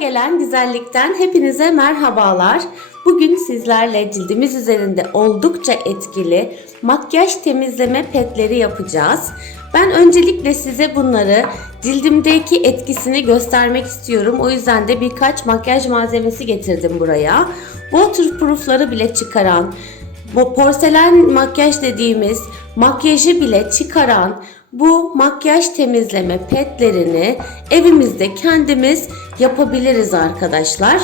Gelen güzellikten hepinize merhabalar. Bugün sizlerle cildimiz üzerinde oldukça etkili makyaj temizleme petleri yapacağız. Ben öncelikle size bunları cildimdeki etkisini göstermek istiyorum. O yüzden de birkaç makyaj malzemesi getirdim buraya. Waterproof'ları bile çıkaran, bu porselen makyaj dediğimiz makyajı bile çıkaran bu makyaj temizleme petlerini evimizde kendimiz yapabiliriz arkadaşlar.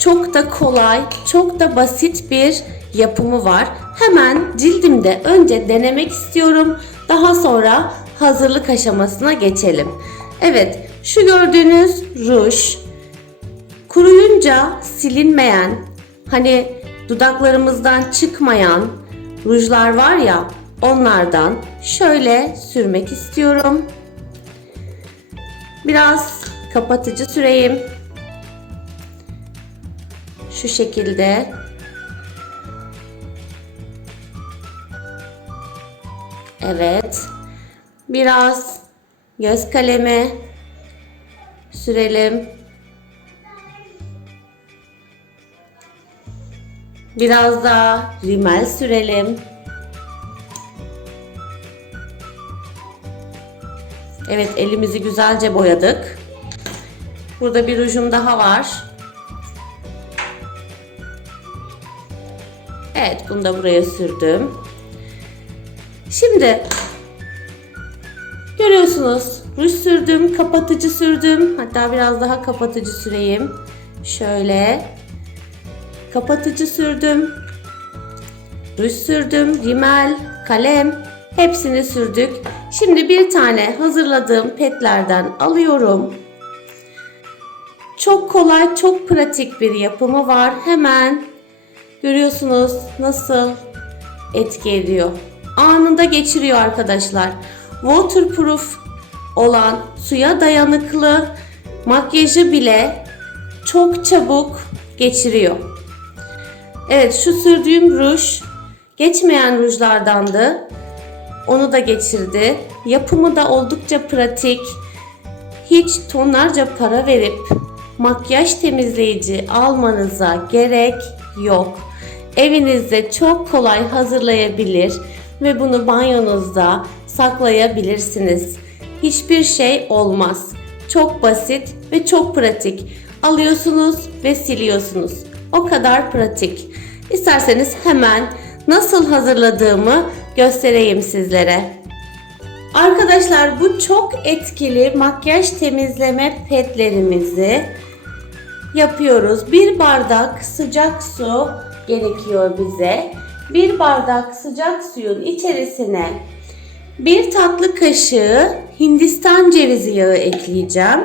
Çok da kolay, çok da basit bir yapımı var. Hemen cildimde önce denemek istiyorum. Daha sonra hazırlık aşamasına geçelim. Evet, şu gördüğünüz ruj kuruyunca silinmeyen, hani dudaklarımızdan çıkmayan rujlar var ya, onlardan şöyle sürmek istiyorum. Biraz kapatıcı süreyim. Şu şekilde. Evet. Biraz göz kalemi sürelim. Biraz daha rimel sürelim. Evet elimizi güzelce boyadık. Burada bir rujum daha var. Evet bunu da buraya sürdüm. Şimdi görüyorsunuz ruj sürdüm, kapatıcı sürdüm. Hatta biraz daha kapatıcı süreyim. Şöyle kapatıcı sürdüm. Ruj sürdüm, rimel, kalem hepsini sürdük. Şimdi bir tane hazırladığım petlerden alıyorum. Çok kolay, çok pratik bir yapımı var. Hemen görüyorsunuz nasıl etki ediyor. Anında geçiriyor arkadaşlar. Waterproof olan suya dayanıklı makyajı bile çok çabuk geçiriyor. Evet şu sürdüğüm ruj geçmeyen rujlardandı. Onu da geçirdi. Yapımı da oldukça pratik. Hiç tonlarca para verip makyaj temizleyici almanıza gerek yok. Evinizde çok kolay hazırlayabilir ve bunu banyonuzda saklayabilirsiniz. Hiçbir şey olmaz. Çok basit ve çok pratik. Alıyorsunuz ve siliyorsunuz. O kadar pratik. İsterseniz hemen nasıl hazırladığımı göstereyim sizlere. Arkadaşlar bu çok etkili makyaj temizleme petlerimizi yapıyoruz. Bir bardak sıcak su gerekiyor bize. Bir bardak sıcak suyun içerisine bir tatlı kaşığı Hindistan cevizi yağı ekleyeceğim.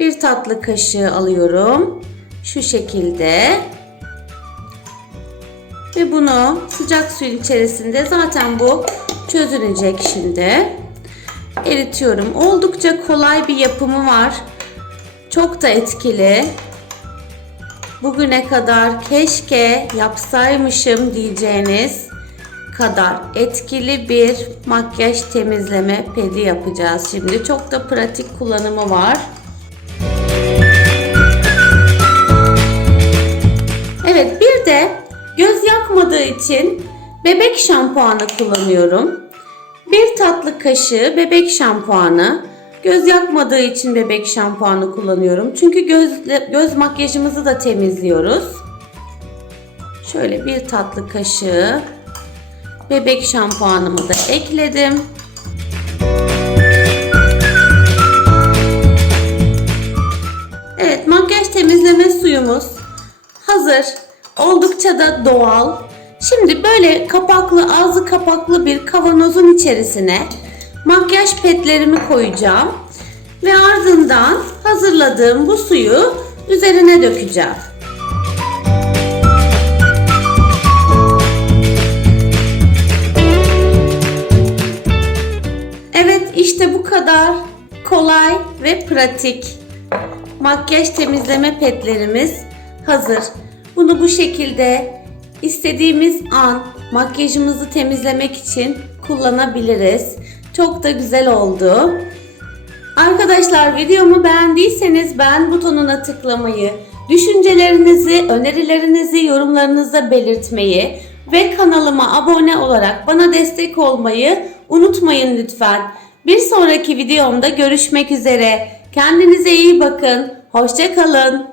Bir tatlı kaşığı alıyorum. Şu şekilde. Ve bunu sıcak suyun içerisinde zaten bu çözünecek şimdi. Eritiyorum. Oldukça kolay bir yapımı var. Çok da etkili. Bugüne kadar keşke yapsaymışım diyeceğiniz kadar etkili bir makyaj temizleme pedi yapacağız şimdi. Çok da pratik kullanımı var. İçin bebek şampuanı kullanıyorum. Bir tatlı kaşığı bebek şampuanı. Göz yakmadığı için bebek şampuanı kullanıyorum. Çünkü göz, göz makyajımızı da temizliyoruz. Şöyle bir tatlı kaşığı bebek şampuanımı da ekledim. Evet makyaj temizleme suyumuz hazır. Oldukça da doğal. Şimdi böyle kapaklı, ağzı kapaklı bir kavanozun içerisine makyaj petlerimi koyacağım. Ve ardından hazırladığım bu suyu üzerine dökeceğim. Evet işte bu kadar kolay ve pratik. Makyaj temizleme petlerimiz hazır. Bunu bu şekilde istediğimiz an makyajımızı temizlemek için kullanabiliriz. Çok da güzel oldu. Arkadaşlar videomu beğendiyseniz beğen butonuna tıklamayı, düşüncelerinizi, önerilerinizi yorumlarınızda belirtmeyi ve kanalıma abone olarak bana destek olmayı unutmayın lütfen. Bir sonraki videomda görüşmek üzere. Kendinize iyi bakın. Hoşça kalın.